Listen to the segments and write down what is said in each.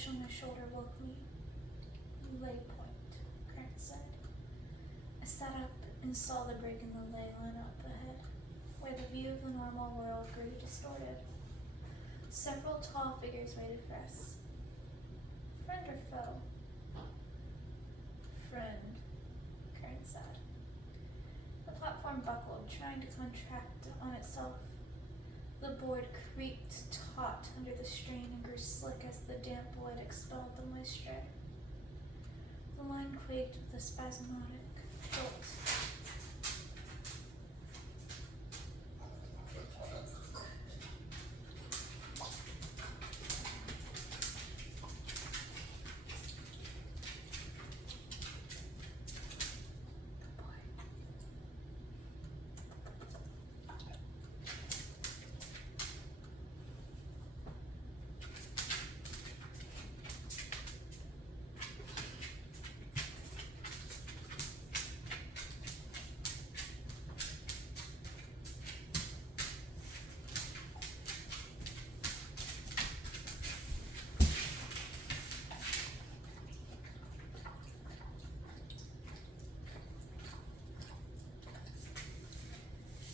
touch on my shoulder woke me. Lay point, Grant said. I sat up and saw the break in the ley line up ahead, where the view of the normal world grew distorted. Several tall figures waited for us. Friend or foe? Friend, Karen said. The platform buckled, trying to contract on itself. The board creaked taut under the strain and grew slick as the damp wood expelled the moisture. The line quaked with a spasmodic jolt.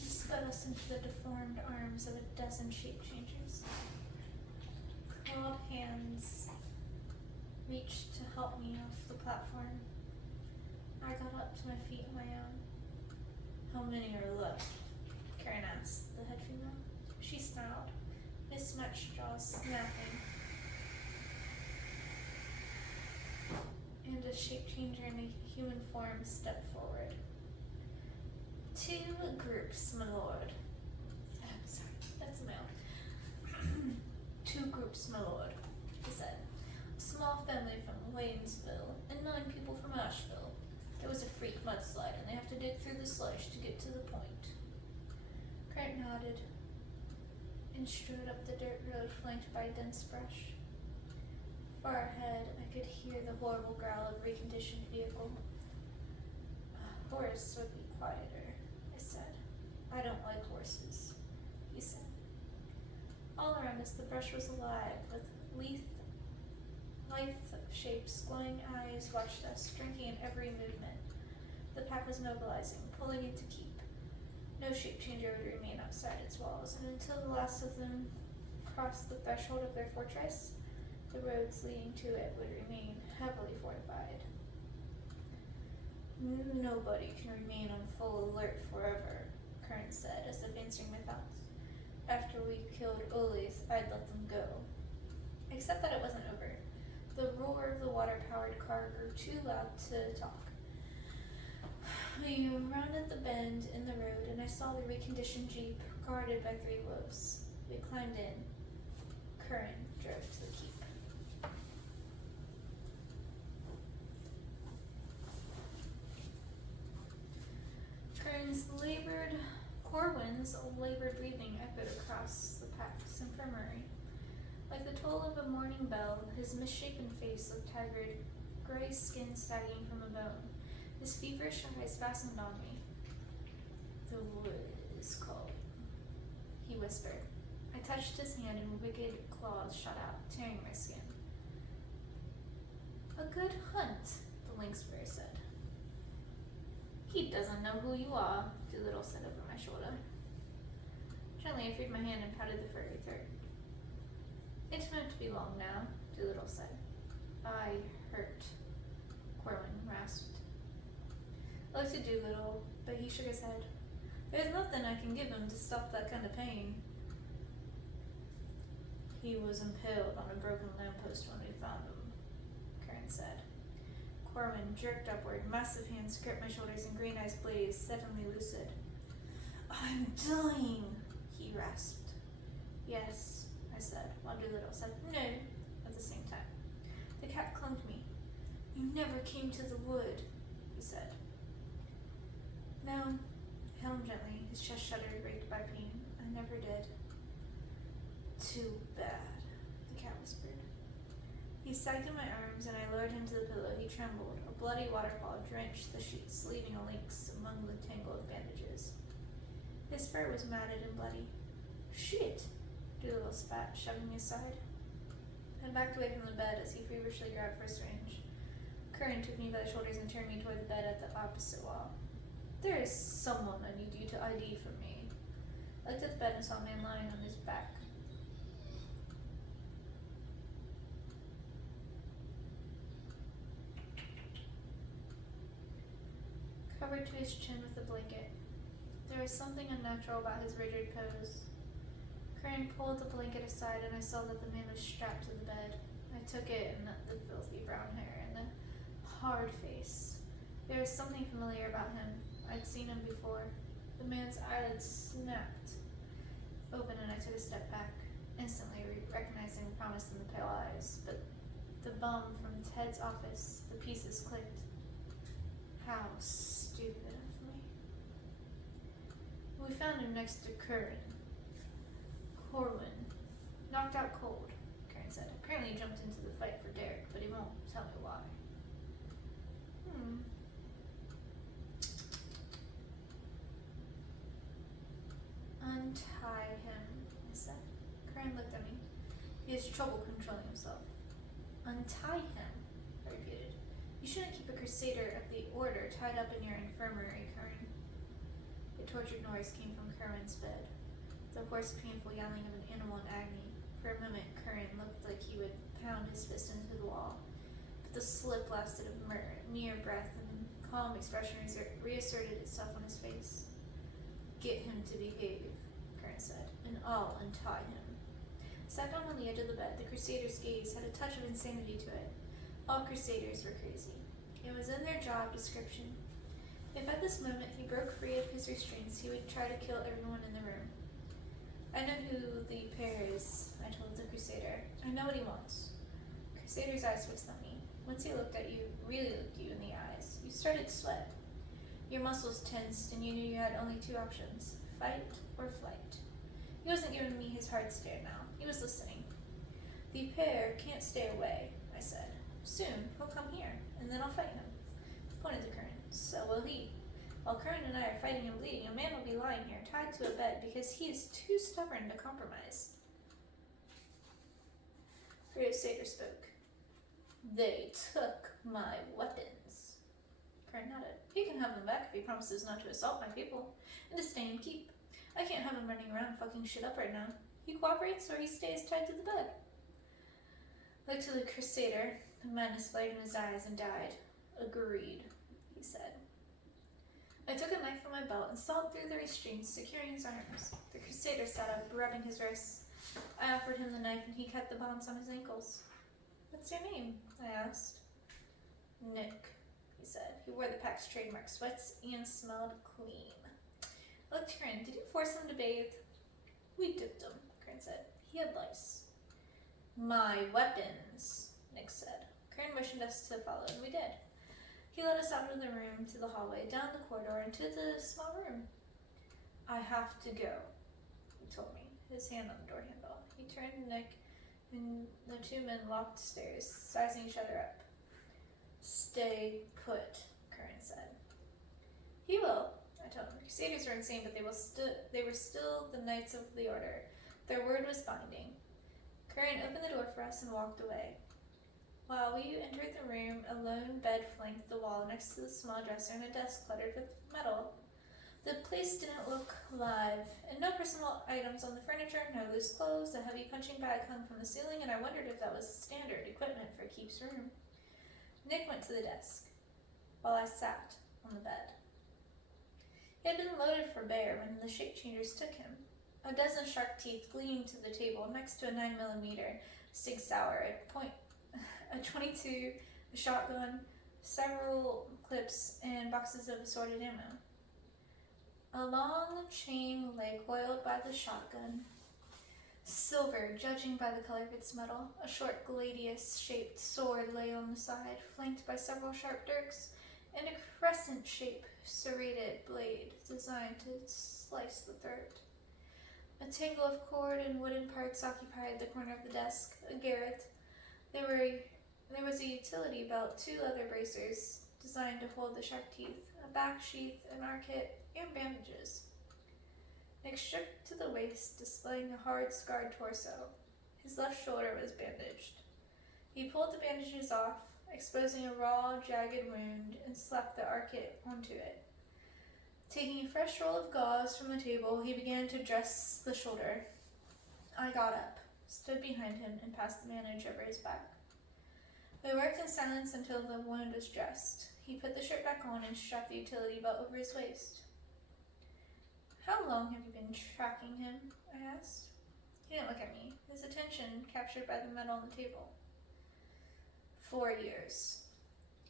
Sped us into the deformed arms of a dozen shapechangers. Clawed hands reached to help me off the platform. I got up to my feet on my own. How many are left? Karen asked the head female. She snarled, mismatched jaws snapping. And a shapechanger in a human form stepped forward. 2 groups, my lord. I'm sorry, that's a male. 2 groups, my lord, he said. A small family from Waynesville and 9 people from Asheville. There was a freak mudslide and they have to dig through the slush to get to the point. Grant nodded and strode up the dirt road flanked by dense brush. Far ahead, I could hear the horrible growl of a reconditioned vehicle. A horse would be quieter, I said. I don't like horses, he said. All around us, the brush was alive, with lithe shapes, glowing eyes watched us, drinking in every movement. The pack was mobilizing, pulling into keep. No shapechanger would remain outside its walls, and until the last of them crossed the threshold of their fortress, the roads leading to it would remain heavily fortified. Nobody can remain on full alert forever, Kern said, as if answering my thoughts. After we killed Olis, I'd let them go. Except that it wasn't over. The roar of the water-powered car grew too loud to talk. We rounded the bend in the road, and I saw the reconditioned Jeep guarded by 3 wolves. We climbed in. Curran drove to the keep. Corwin's labored breathing echoed across the pack's infirmary. Like the toll of a morning bell, his misshapen face looked haggard, gray skin sagging from a bone. His feverish eyes fastened on me. The wood is cold, he whispered. I touched his hand and wicked claws shot out, tearing my skin. A good hunt, the lynx bear said. He doesn't know who you are, Doolittle said over my shoulder. Gently, I freed my hand and patted the furry throat. It won't be long now, Doolittle said. I hurt, Corwin rasped. I looked at Doolittle, but he shook his head. There's nothing I can give him to stop that kind of pain. He was impaled on a broken lamppost when we found him, Karen said. Corwin jerked upward, massive hands gripped my shoulders and green eyes blazed, suddenly lucid. I'm dying, he rasped. Yes, I said, while Doolittle said no at the same time. The cat clung to me. You never came to the wood, he said. No, I held him gently, his chest shuddered, raked by pain. I never did. Too bad, the cat whispered. He sagged in my arms, and I lowered him to the pillow. He trembled. A bloody waterfall drenched the sheets, leaving a lynx among the tangle of bandages. His fur was matted and bloody. Shit, Doolittle spat, shoving me aside. I backed away from the bed as he feverishly grabbed for a syringe. Curran took me by the shoulders and turned me toward the bed at the opposite wall. There is someone I need you to ID for me. I looked at the bed and saw a man lying on his back. Covered to his chin with a blanket. There was something unnatural about his rigid pose. Curran pulled the blanket aside and I saw that the man was strapped to the bed. I took it and the filthy brown hair and the hard face. There was something familiar about him. I'd seen him before. The man's eyelids snapped open and I took a step back, instantly recognizing the promise in the pale eyes. But the bum from Ted's office, the pieces clicked. How stupid of me. We found him next to Curran. Corwin. Knocked out cold, Curran said. Apparently he jumped into the fight for Derek, but he won't tell me why. Untie him, I said. Curran looked at me. He has trouble controlling himself. Untie him, I repeated. You shouldn't keep a crusader of the order tied up in your infirmary, Curran. A tortured noise came from Curran's bed. The hoarse, painful yelling of an animal in agony. For a moment, Curran looked like he would pound his fist into the wall. But the slip lasted a mere breath, and the calm expression reasserted itself on his face. Get him to behave, Curran said, and I'll untie him. Sat down on the edge of the bed, the crusader's gaze had a touch of insanity to it. All crusaders were crazy. It was in their job description. If at this moment he broke free of his restraints, he would try to kill everyone in the room. I know who the pair is, I told the crusader. I know what he wants. Crusader's eyes fixed on me. Once he looked at you, really looked you in the eyes, you started to sweat. Your muscles tensed and you knew you had only two options, fight or flight. He wasn't giving me his hard stare now. He was listening. The pair can't stay away, I said. Soon, he'll come here, and then I'll fight him. I pointed to Curran. So will he. While Curran and I are fighting and bleeding, a man will be lying here, tied to a bed, because he is too stubborn to compromise. Crusader spoke. They took my weapons. Curran nodded. He can have them back if he promises not to assault my people, and to stay and keep. I can't have him running around fucking shit up right now. He cooperates or he stays tied to the bed. Looked to the crusader. The madness flared in his eyes and died. Agreed, he said. I took a knife from my belt and sawed through the restraints, securing his arms. The crusader sat up, rubbing his wrists. I offered him the knife and he cut the bonds on his ankles. What's your name? I asked. Nick, he said. He wore the pack's trademark sweats and smelled clean. I looked at Curran. Did you force him to bathe? We dipped him, Curran said. He had lice. My weapons, Nick said. Curran motioned us to follow, and we did. He led us out of the room to the hallway, down the corridor, into the small room. I have to go, he told me, his hand on the door handle. He turned to Nick, and the two men walked stairs, sizing each other up. Stay put, Curran said. He will, I told him. Crusaders are insane, but they were still the knights of the order. Their word was binding. Curran opened the door for us and walked away. While we entered the room, a lone bed flanked the wall next to the small dresser and a desk cluttered with metal. The place didn't look live, and no personal items on the furniture, no loose clothes. A heavy punching bag hung from the ceiling, and I wondered if that was standard equipment for Keep's room. Nick went to the desk, while I sat on the bed. He had been loaded for bear when the shapechangers took him. A dozen shark teeth gleamed to the table next to a 9mm Sig Sauer, a .22, a shotgun, several clips, and boxes of assorted ammo. A long chain lay coiled by the shotgun. Silver, judging by the color of its metal, a short gladius-shaped sword lay on the side, flanked by several sharp dirks, and a crescent-shaped serrated blade designed to slice the throat. A tangle of cord and wooden parts occupied the corner of the desk, a garret. There was a utility belt, 2 leather bracers designed to hold the sharp teeth, a back sheath, an arc kit, and bandages. Nick stripped to the waist, displaying a hard, scarred torso. His left shoulder was bandaged. He pulled the bandages off, exposing a raw, jagged wound, and slapped the archet onto it. Taking a fresh roll of gauze from the table, he began to dress the shoulder. I got up, stood behind him, and passed the bandage over his back. We worked in silence until the wound was dressed. He put the shirt back on and strapped the utility belt over his waist. How long have you been tracking him? I asked. He didn't look at me, his attention captured by the metal on the table. 4 years,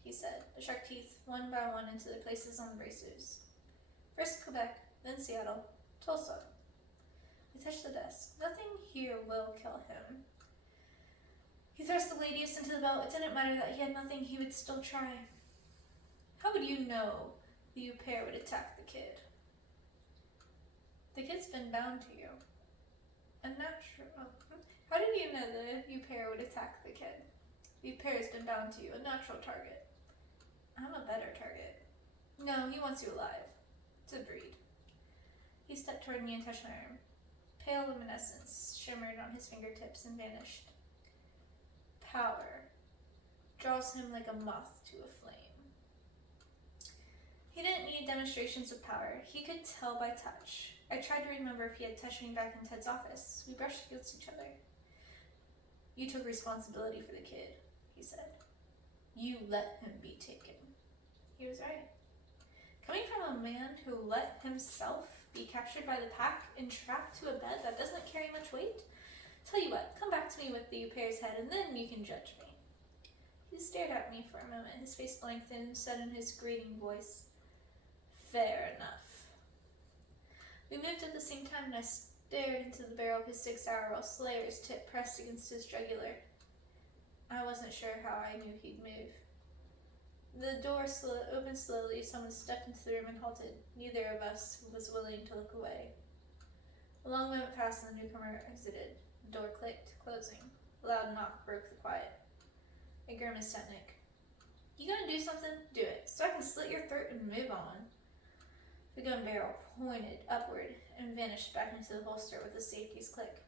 he said, the shark teeth one by one into their places on the bracers. First Quebec, then Seattle, Tulsa. We touched the desk. Nothing here will kill him. He thrust the ladies into the belt. It didn't matter that he had nothing, he would still try. How would you know the pair would attack the kid? The kid's been bound to you. How did you know the pair would attack the kid? The pair's been bound to you, a natural target. I'm a better target. No, he wants you alive. It's a breed. He stepped toward me and touched my arm. Pale luminescence shimmered on his fingertips and vanished. Power draws him like a moth to a flame. He didn't need demonstrations of power. He could tell by touch. I tried to remember if he had touched me back in Ted's office. We brushed against each other. You took responsibility for the kid, he said. You let him be taken. He was right. Coming from a man who let himself be captured by the pack and trapped to a bed that doesn't carry much weight? Tell you what, come back to me with the pair's head and then you can judge me. He stared at me for a moment, his face blanked and said in his grating voice, Fair enough. We moved at the same time and I stared into the barrel of his 6-hour while Slayer's tip pressed against his jugular. I wasn't sure how I knew he'd move. The door opened slowly. Someone stepped into the room and halted. Neither of us was willing to look away. A long moment passed and the newcomer exited. The door clicked, closing. A loud knock broke the quiet. I grimaced at Nick. You gonna do something? Do it, so I can slit your throat and move on. The gun barrel pointed upward and vanished back into the holster with a safety's click.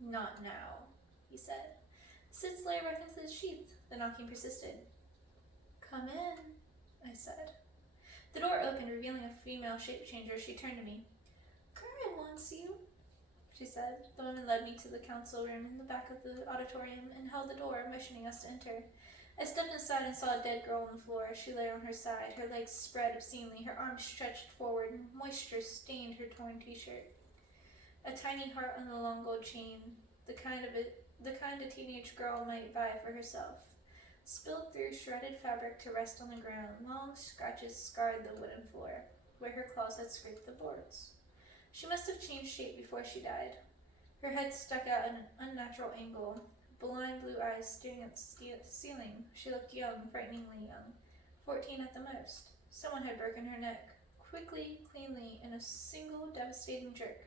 Not now, he said. Sid Slayer back into the sheath. The knocking persisted. Come in, I said. The door opened, revealing a female shapechanger. She turned to me. Curran wants you, she said. The woman led me to the council room in the back of the auditorium and held the door, motioning us to enter. I stepped inside and saw a dead girl on the floor. She lay on her side, her legs spread obscenely, her arms stretched forward, and moisture stained her torn t-shirt. A tiny heart on a long gold chain, the kind a teenage girl might buy for herself, spilled through shredded fabric to rest on the ground. Long scratches scarred the wooden floor, where her claws had scraped the boards. She must have changed shape before she died. Her head stuck out at an unnatural angle, blind blue eyes staring at the ceiling. She looked young, frighteningly young, 14 at the most. Someone had broken her neck, quickly, cleanly, in a single devastating jerk.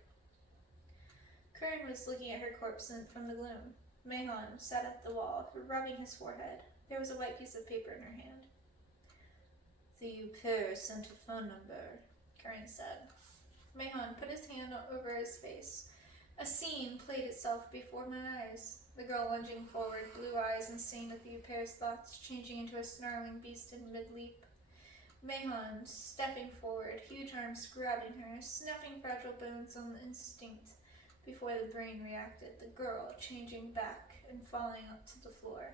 Curran was looking at her corpse from the gloom. Mahon sat at the wall, rubbing his forehead. There was a white piece of paper in her hand. The pair sent a phone number, Curran said. Mahon put his hand over his face. A scene played itself before my eyes. The girl lunging forward, blue eyes insane at the pair's thoughts, changing into a snarling beast in mid-leap. Mahon stepping forward, huge arms grabbing her, snapping fragile bones on the instinct before the brain reacted. The girl changing back and falling to the floor.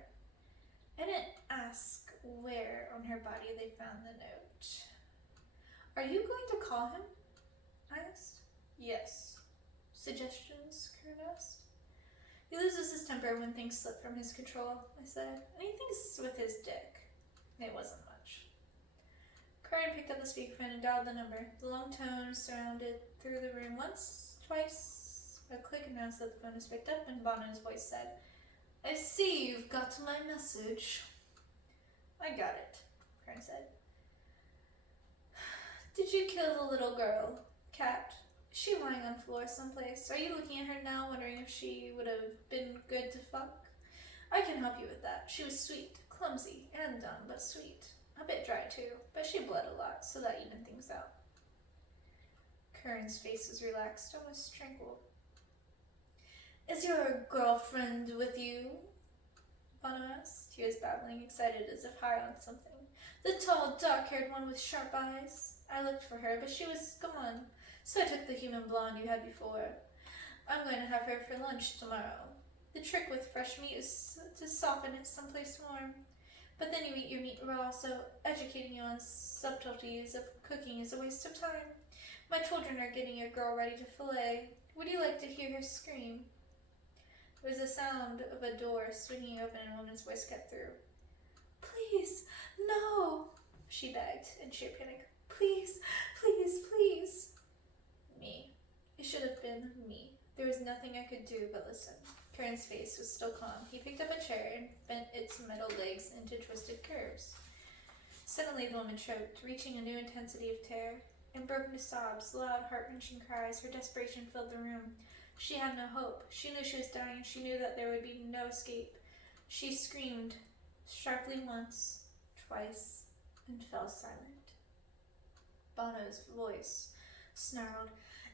I didn't ask where on her body they found the note. Are you going to call him? I asked. Yes. Suggestions? Curran asked. He loses his temper when things slip from his control, I said. Anything's with his dick. It wasn't much. Curran picked up the speakerphone and dialed the number. The long tone surrounded through the room once, twice. A click announced that the phone was picked up, and Bono's voice said, I see you've got my message. I got it, Curran said. Did you kill the little girl, Cat? Is she lying on the floor someplace? Are you looking at her now, wondering if she would have been good to fuck? I can help you with that. She was sweet, clumsy, and dumb, but sweet. A bit dry, too, but she bled a lot, so that evened things out. Curran's face was relaxed, almost tranquil. Is your girlfriend with you? Bono asked. He was babbling, excited as if high on something. The tall, dark-haired one with sharp eyes. I looked for her, but she was gone, so I took the human blonde you had before. I'm going to have her for lunch tomorrow. The trick with fresh meat is to soften it someplace warm. But then you eat your meat raw, so educating you on subtleties of cooking is a waste of time. My children are getting your girl ready to fillet. Would you like to hear her scream? There was the sound of a door swinging open and a woman's voice cut through. Please, no, she begged in sheer panic. Please, please, please. Me. It should have been me. There was nothing I could do but listen. Karen's face was still calm. He picked up a chair and bent its metal legs into twisted curves. Suddenly the woman choked, reaching a new intensity of terror. and broke into sobs, loud, heart-wrenching cries. Her desperation filled the room. She had no hope. She knew she was dying. She knew that there would be no escape. She screamed sharply once, twice, and fell silent. Bono's voice snarled,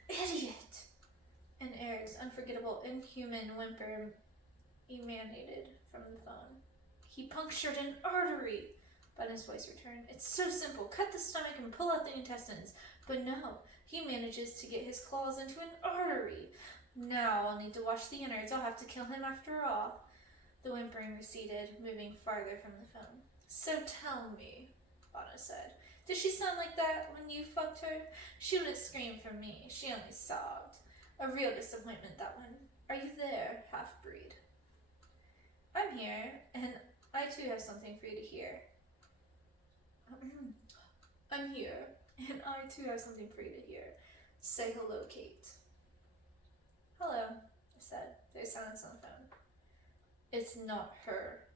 "Idiot!" and Eric's unforgettable, inhuman whimper emanated from the phone. "He punctured an artery!" Bono's voice returned. "It's so simple. Cut the stomach and pull out the intestines. But no, he manages to get his claws into an artery. Now I'll need to wash the innards. I'll have to kill him after all." The whimpering receded, moving farther from the phone. "So tell me," Bono said, "did she sound like that when you fucked her? She would have screamed for me. She only sobbed. A real disappointment, that one. Are you there, half-breed?" "I'm here, and I too have something for you to hear." "I'm here, and I too have something for you to hear. Say hello, Kate." "Hello," I said. There's silence on the phone. "It's not her,"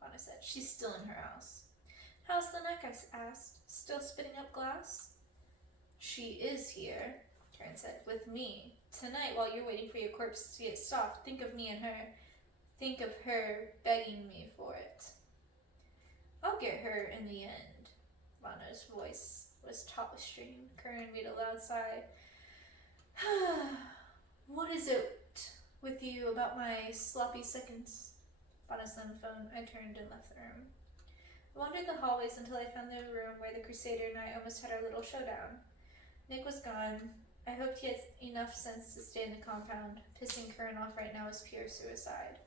Bono said. "She's still in her house." "How's the neck?" I asked. "Still spitting up glass?" "She is here," Karen said, "with me. Tonight, while you're waiting for your corpse to get soft, think of me and her. Think of her begging me for it." "I'll get her in the end." Bono's voice was taut with strain. Karen made a loud sigh. "What is it with you about my sloppy seconds?" Bono slammed the phone. I turned and left the room. I wandered the hallways until I found the room where the crusader and I almost had our little showdown. Nick was gone. I hoped he had enough sense to stay in the compound. Pissing Karen off right now was pure suicide.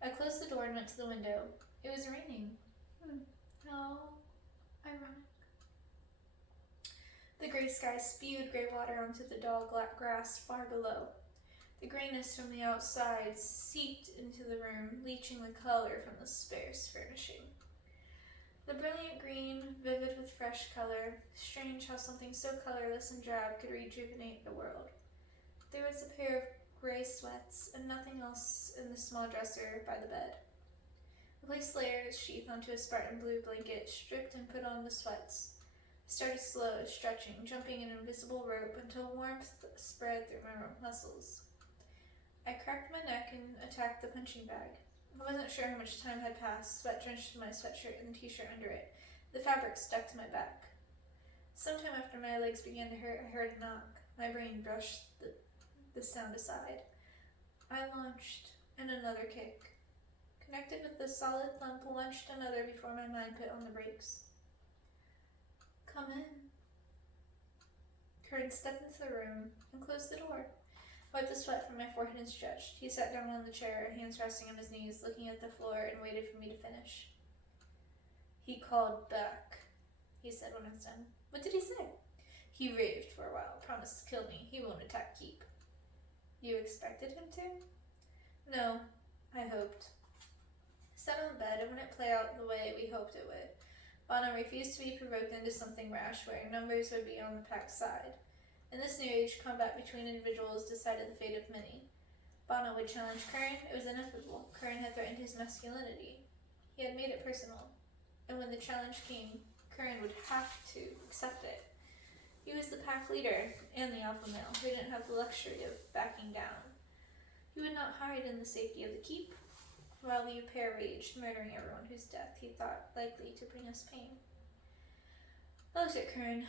I closed the door and went to the window. It was raining. How ironic. The gray sky spewed gray water onto the dull grass far below. The grayness from the outside seeped into the room, leaching the color from the sparse furnishing. The brilliant green, vivid with fresh color. Strange how something so colorless and drab could rejuvenate the world. There was a pair of gray sweats and nothing else in the small dresser by the bed. I placed layers sheath onto a Spartan blue blanket, stripped and put on the sweats. I started slow, stretching, jumping an invisible rope until warmth spread through my muscles. I cracked my neck and attacked the punching bag. I wasn't sure how much time had passed. Sweat drenched my sweatshirt and the t-shirt under it. The fabric stuck to my back. Sometime after my legs began to hurt, I heard a knock. My brain brushed the sound aside. I launched, and another kick. Connected with the solid thump, launched another before my mind put on the brakes. "Come in." Kurt stepped into the room and closed the door. Wiped the sweat from my forehead and stretched. He sat down on the chair, hands resting on his knees, looking at the floor, and waited for me to finish. "He called back," he said when I was done. "What did he say?" "He raved for a while, promised to kill me. He won't attack Keep." "You expected him to?" "No, I hoped." I sat on the bed. It wouldn't play out the way we hoped it would. Bono refused to be provoked into something rash where numbers would be on the pack's side. In this new age, combat between individuals decided the fate of many. Bono would challenge Curran. It was inevitable. Curran had threatened his masculinity. He had made it personal. And when the challenge came, Curran would have to accept it. He was the pack leader and the alpha male who didn't have the luxury of backing down. He would not hide in the safety of the keep, while the pair raged, murdering everyone whose death he thought likely to bring us pain. I looked at Curran.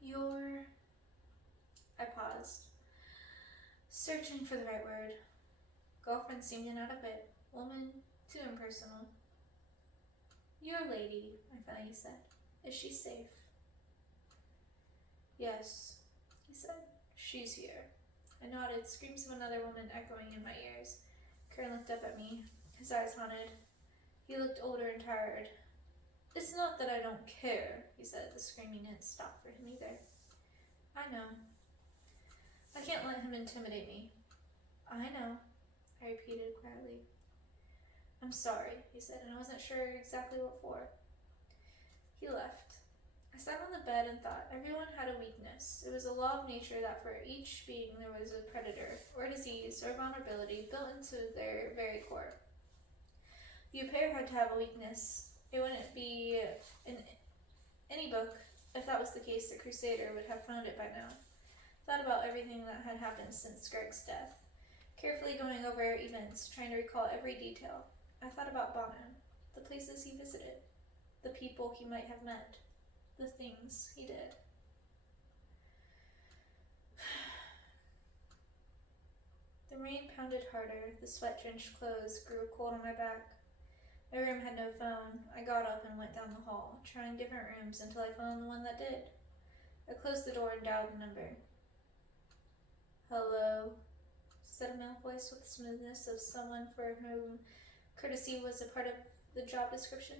"You're..." I paused, searching for the right word. Girlfriend seemed inadequate. Woman Too impersonal. Your lady, I finally said. Is she safe? Yes, he said. She's here. I nodded, screams of another woman echoing in my ears. Kern looked up at me, his eyes haunted. He looked older and tired. It's not that I don't care, he said. The screaming didn't stop for him either. I know. I can't let him intimidate me. I know, I repeated quietly. I'm sorry, he said, and I wasn't sure exactly what for. He left. I sat on the bed and thought. Everyone had a weakness. It was a law of nature that for each being there was a predator, or disease, or vulnerability built into their very core. The pair had to have a weakness. It wouldn't be in any book. If that was the case, the crusader would have found it by now. Thought about everything that had happened since Greg's death, carefully going over events, trying to recall every detail. I thought about Bonin, the places he visited, the people he might have met, the things he did. The rain pounded harder, the sweat-drenched clothes grew cold on my back. My room had no phone. I got up and went down the hall, trying different rooms until I found the one that did. I closed the door and dialed the number. Hello, said a male voice with the smoothness of someone for whom courtesy was a part of the job description.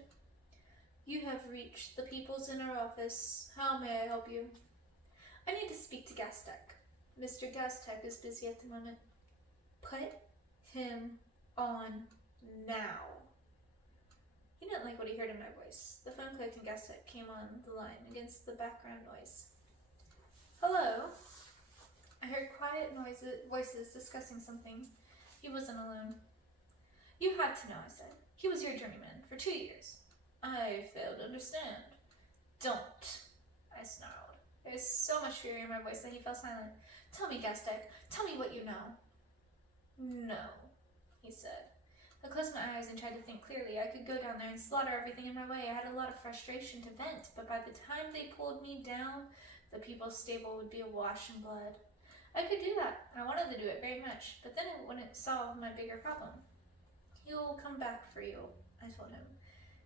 You have reached the people's inner office. How may I help you? I need to speak to Gastek. Mr. Gastek is busy at the moment. Put him on now. He didn't like what he heard in my voice. The phone clicked and Gastek came on the line against the background noise. Hello? I heard quiet voices discussing something. He wasn't alone. You had to know, I said. He was your journeyman for 2 years. I fail to understand. Don't, I snarled. There was so much fury in my voice that he fell silent. Tell me, Gastek. Tell me what you know. No, he said. I closed my eyes and tried to think clearly. I could go down there and slaughter everything in my way. I had a lot of frustration to vent, but by the time they pulled me down, the people's stable would be awash in blood. I could do that. I wanted to do it very much, but then it wouldn't solve my bigger problem. He will come back for you, I told him.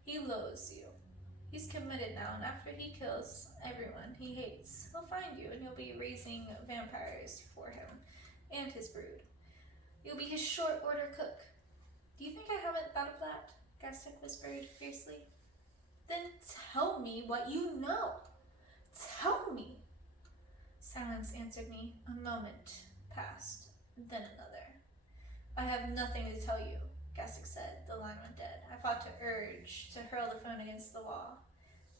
He loathes you. He's committed now, and after he kills everyone he hates, he'll find you, and you'll be raising vampires for him and his brood. You'll be his short-order cook. Do you think I haven't thought of that? Gastek whispered fiercely. Then tell me what you know. Tell me. Silence answered me. A moment passed, then another. I have nothing to tell you, Gastek said. The line went dead. I fought to urge to hurl the phone against the wall.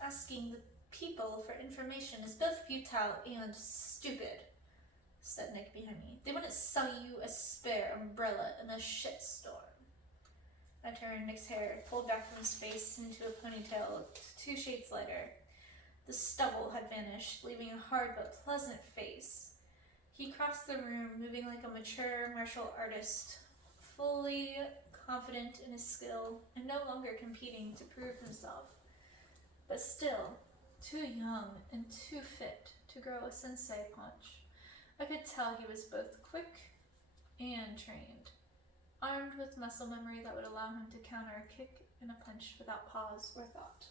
Asking the people for information is both futile and stupid, said Nick behind me. They wouldn't sell you a spare umbrella in a shitstorm. I turned. Nick's hair, pulled back from his face into a ponytail, looked 2 shades lighter. The stubble had vanished, leaving a hard but pleasant face. He crossed the room, moving like a mature martial artist, fully confident in his skill and no longer competing to prove himself, but still too young and too fit to grow a sensei punch. I could tell he was both quick and trained, armed with muscle memory that would allow him to counter a kick and a punch without pause or thought.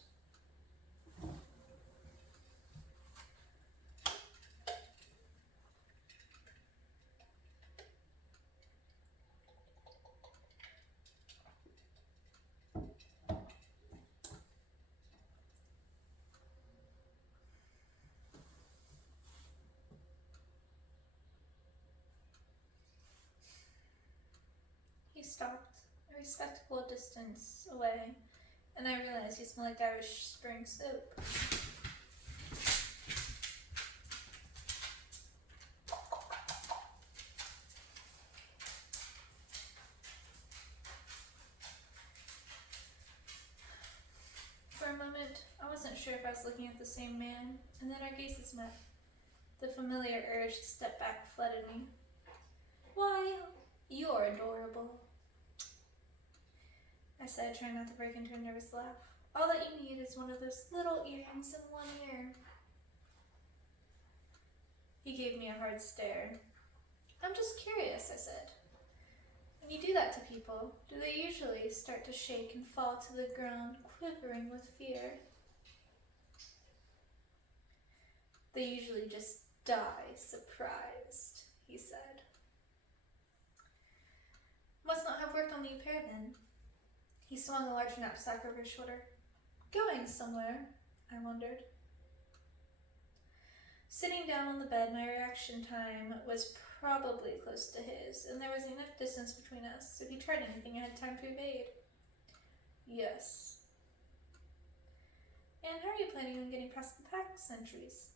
He stopped, a respectable distance away, and I realized he smelled like Irish Spring soap. For a moment, I wasn't sure if I was looking at the same man, and then our gazes met. The familiar urge to step back flooded me. Why, you're adorable, I said, trying not to break into a nervous laugh. All that you need is one of those little earrings in one ear. He gave me a hard stare. I'm just curious, I said. When you do that to people, do they usually start to shake and fall to the ground, quivering with fear? They usually just die surprised, he said. Must not have worked on the pair then. He swung a large knapsack over his shoulder. Going somewhere, I wondered. Sitting down on the bed, my reaction time was probably close to his, and there was enough distance between us, so if he tried anything, I had time to evade. Yes. And how are you planning on getting past the pack sentries?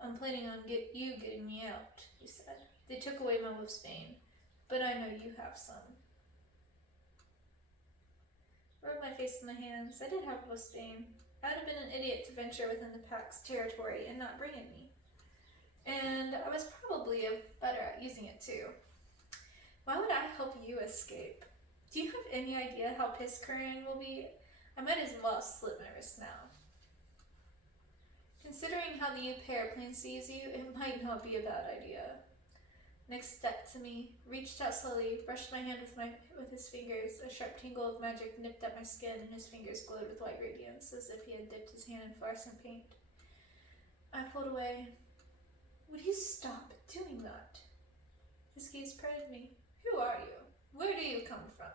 I'm planning on you getting me out, he said. They took away my wolfsbane, but I know you have some. I rubbed my face in my hands. I did have wolfsbane. I would have been an idiot to venture within the pack's territory and not bring it me. And I was probably better at using it too. Why would I help you escape? Do you have any idea how pissed Curran will be? I might as well slit my wrist now. Considering how the new pair plans to use you, it might not be a bad idea. Nick stepped to me, reached out slowly, brushed my hand with his fingers. A sharp tingle of magic nipped at my skin, and his fingers glowed with white radiance, as if he had dipped his hand in fluorescent paint. I pulled away. Would you stop doing that? His gaze prodded me. Who are you? Where do you come from?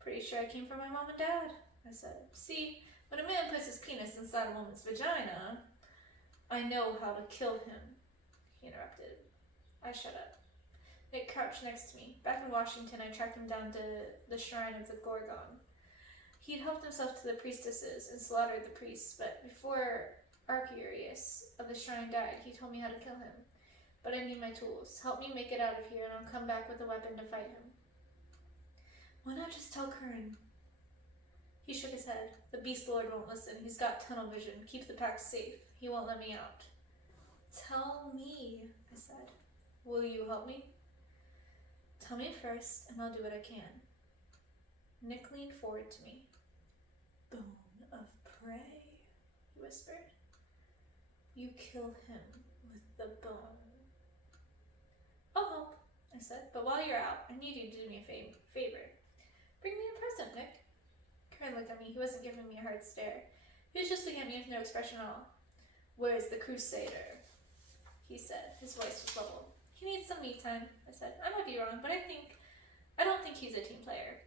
Pretty sure I came from my mom and dad, I said. See, when a man puts his penis inside a woman's vagina, I know how to kill him, he interrupted. I shut up. Nick crouched next to me. Back in Washington, I tracked him down to the shrine of the Gorgon. He'd helped himself to the priestesses and slaughtered the priests, but before Archerius of the shrine died, he told me how to kill him. But I need my tools. Help me make it out of here, and I'll come back with a weapon to fight him. Why not just tell Curran? He shook his head. The Beast Lord won't listen. He's got tunnel vision. Keep the pack safe. He won't let me out. Tell me, I said. Will you help me? Tell me first, and I'll do what I can. Nick leaned forward to me. Bone of prey, he whispered. You kill him with the bone. I'll help, I said, but while you're out, I need you to do me a favor. Bring me a present, Nick. Curran looked at me. He wasn't giving me a hard stare. He was just looking at me with no expression at all. Where's the crusader? He said. His voice was level. He needs some me time, I said. I might be wrong, but I don't think he's a team player.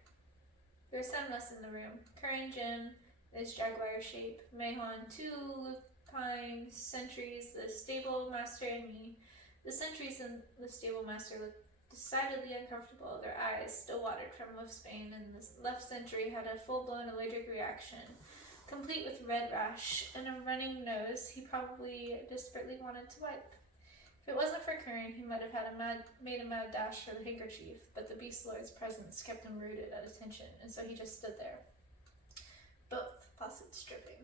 There were 7 of us in the room. Curran, Jim, his jaguar shape, Mahon, 2 lupine sentries, the stable master, and me. The sentries and the stable master looked decidedly uncomfortable. Their eyes still watered from wolfsbane, and the left sentry had a full-blown allergic reaction, complete with red rash and a running nose he probably desperately wanted to wipe. If it wasn't for Curran, he might have made a mad dash for the handkerchief, but the Beast Lord's presence kept him rooted at attention, and so he just stood there. Both faucets dripping.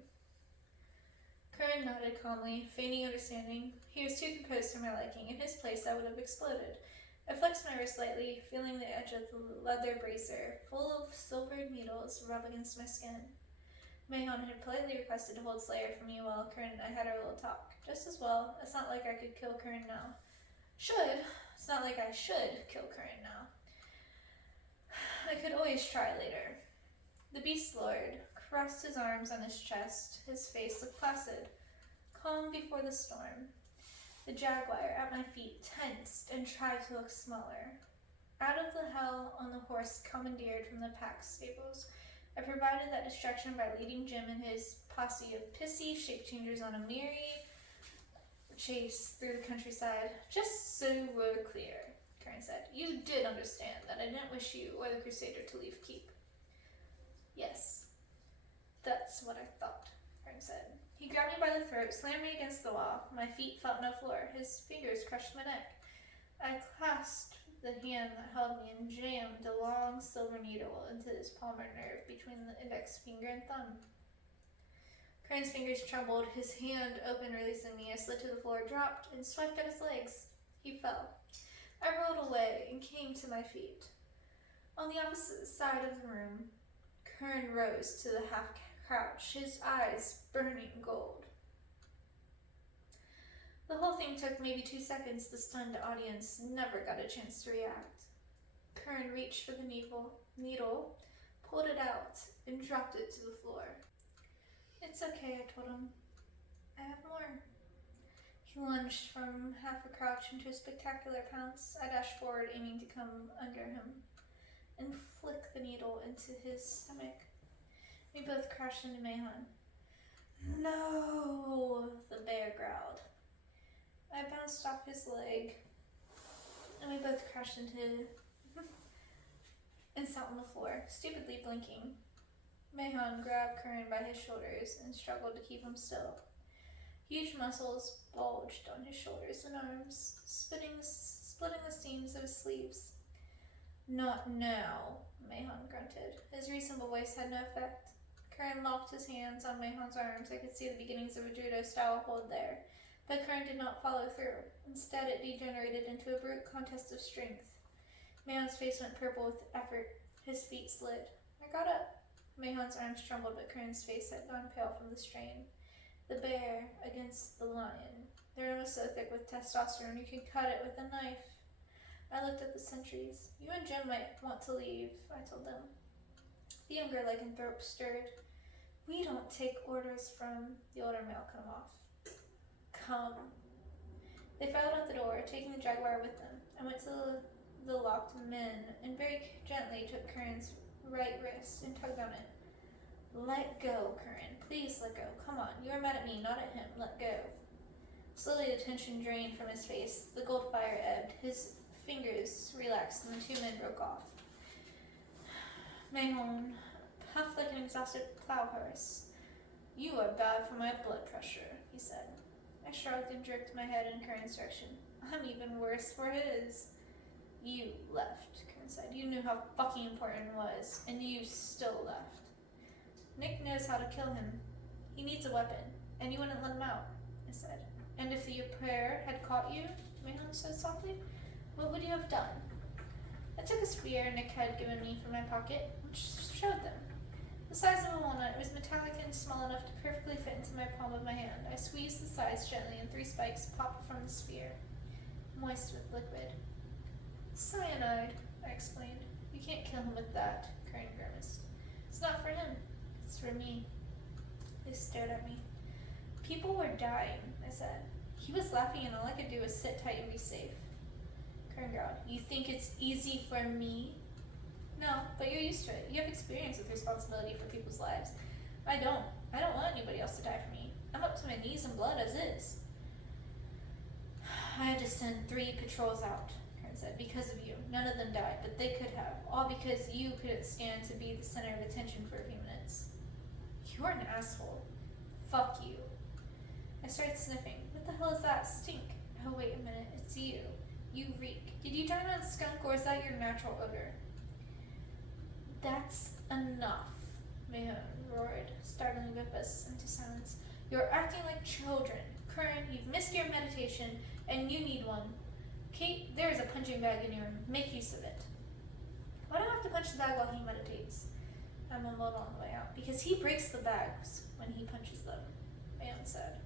Curran nodded calmly, feigning understanding. He was too composed for my liking. In his place, I would have exploded. I flexed my wrist lightly, feeling the edge of the leather bracer, full of silvered needles, rub against my skin. Mahon had politely requested to hold Slayer for me while Curran and I had our little talk. Just as well. It's not like I could kill Curran now. It's not like I should kill Curran now. I could always try later. The Beast Lord crossed his arms on his chest. His face looked placid, calm before the storm. The jaguar at my feet tensed and tried to look smaller. Out of the hell on the horse commandeered from the pack stables, I provided that distraction by leading Jim and his posse of pissy shapechangers on a merry chase through the countryside. Just so we're clear, Curran said, you did understand that I didn't wish you or the crusader to leave keep. Yes, that's what I thought, Curran said. He grabbed me by the throat, slammed me against the wall. My feet felt no floor. His fingers crushed my neck. I clasped the hand that held me and jammed a long silver needle into his palmar nerve between the index finger and thumb. Curran's fingers trembled. His hand opened, releasing me. I slid to the floor, dropped, and swiped at his legs. He fell. I rolled away and came to my feet. On the opposite side of the room, Curran rose to the half-crouch, his eyes burning gold. The whole thing took maybe 2 seconds. The stunned audience never got a chance to react. Curran reached for the needle, pulled it out, and dropped it to the floor. It's okay, I told him. I have more. He lunged from half a crouch into a spectacular pounce. I dashed forward, aiming to come under him and flick the needle into his stomach. We both crashed into Mahon. No, the bear growled. I bounced off his leg, and we both crashed into and sat on the floor, stupidly blinking. Mahon grabbed Curran by his shoulders and struggled to keep him still. Huge muscles bulged on his shoulders and arms, splitting the seams of his sleeves. Not now, Mahon grunted. His reasonable voice had no effect. Curran locked his hands on Mahon's arms. I could see the beginnings of a judo-style hold there, but Curran did not follow through. Instead, it degenerated into a brute contest of strength. Mahon's face went purple with effort. His feet slid. I got up. Mahon's arms trembled, but Curran's face had gone pale from the strain. The bear against the lion. Their arm was so thick with testosterone you could cut it with a knife. I looked at the sentries. You and Jim might want to leave, I told them. The younger lycanthrope stirred. We don't take orders from the older male. Come off. Come. They filed out the door, taking the jaguar with them. I went to the locked men and very gently took Curran's right wrist and tugged on it. Let go, Curran. Please let go. Come on. You are mad at me, not at him. Let go. Slowly the tension drained from his face. The gold fire ebbed. His fingers relaxed and the two men broke off. Mahon puffed like an exhausted plow horse. You are bad for my blood pressure, he said. I shrugged and jerked my head in Curran's direction. I'm even worse for his. You left, Curran said. You knew how fucking important it was, and you still left. Nick knows how to kill him. He needs a weapon, and you wouldn't let him out, I said. And if your prayer had caught you, Mahon said softly, what would you have done? I took a spear Nick had given me from my pocket, which showed them. The size of a walnut, it was metallic and small enough to perfectly fit into my palm of my hand. I squeezed the sides gently, and 3 spikes popped from the spear, moist with liquid. Cyanide, I explained. You can't kill him with that, Curran grimaced. It's not for him. It's for me. They stared at me. People were dying, I said. He was laughing, and all I could do was sit tight and be safe. Curran growled. You think it's easy for me? No, but you're used to it. You have experience with responsibility for people's lives. I don't. I don't want anybody else to die for me. I'm up to my knees in blood as is. I had to send 3 patrols out, Curran said, because of you. None of them died, but they could have. All because you couldn't stand to be the center of attention for a few minutes. You're an asshole. Fuck you. I started sniffing. What the hell is that stink? Oh, wait a minute. It's you. You reek. Did you dine on skunk, or is that your natural odor? That's enough, Mahon roared, startling us into silence. You're acting like children. Curran, you've missed your meditation, and you need one. Kate, there's a punching bag in your room. Make use of it. Why do I have to punch the bag while he meditates? I mumbled on the way out. Because he breaks the bags when he punches them, Mahon said.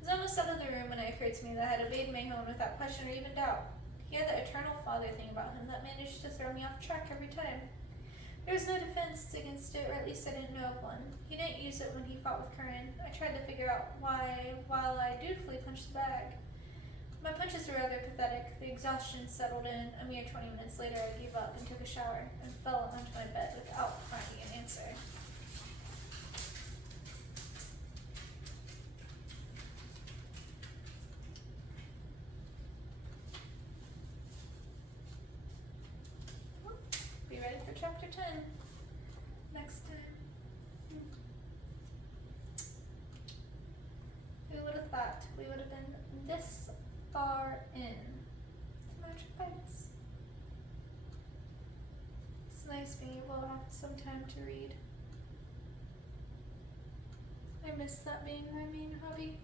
It was almost out of the room when it occurred to me that I had obeyed Mahon without question or even doubt. He had that eternal father thing about him that managed to throw me off track every time. There was no defense against it, or at least I didn't know of one. He didn't use it when he fought with Curran. I tried to figure out why, while I dutifully punched the bag. My punches were rather pathetic. The exhaustion settled in. A mere 20 minutes later, I gave up and took a shower and fell onto my bed without finding an answer. Be ready for chapter 10 next time. Who would have thought we would have been this far in to Magic Bites? It's nice being able to have some time to read. I miss that being my main hobby.